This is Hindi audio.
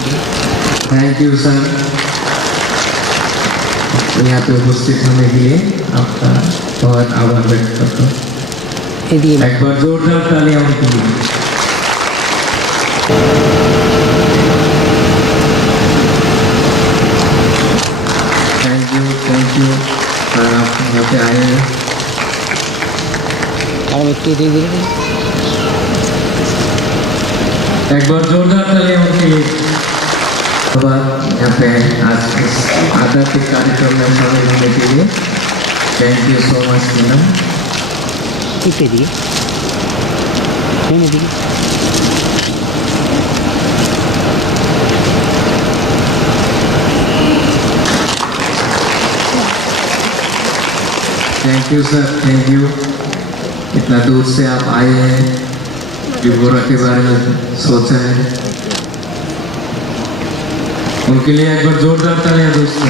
दी थैंक यू सर यहाँ पे उपस्थित होने के लिए आपका बहुत आभार व्यक्त करता हूँ। एक बार जोरदार तालियाँ उनके लिए दी गई एक बार जोरदार तालियाँ धन्यवाद यहाँ पे आज इस आध्यात्मिक कार्यक्रम में शामिल होने के लिए। Thank you so much madam ठीक है जी। नहीं जी thank you sir thank you इतना दूर से आप आए हैं जो विभोरा के बारे में सोचा है। उनके लिए एक बार जोरदार तालियाँ दोस्तों।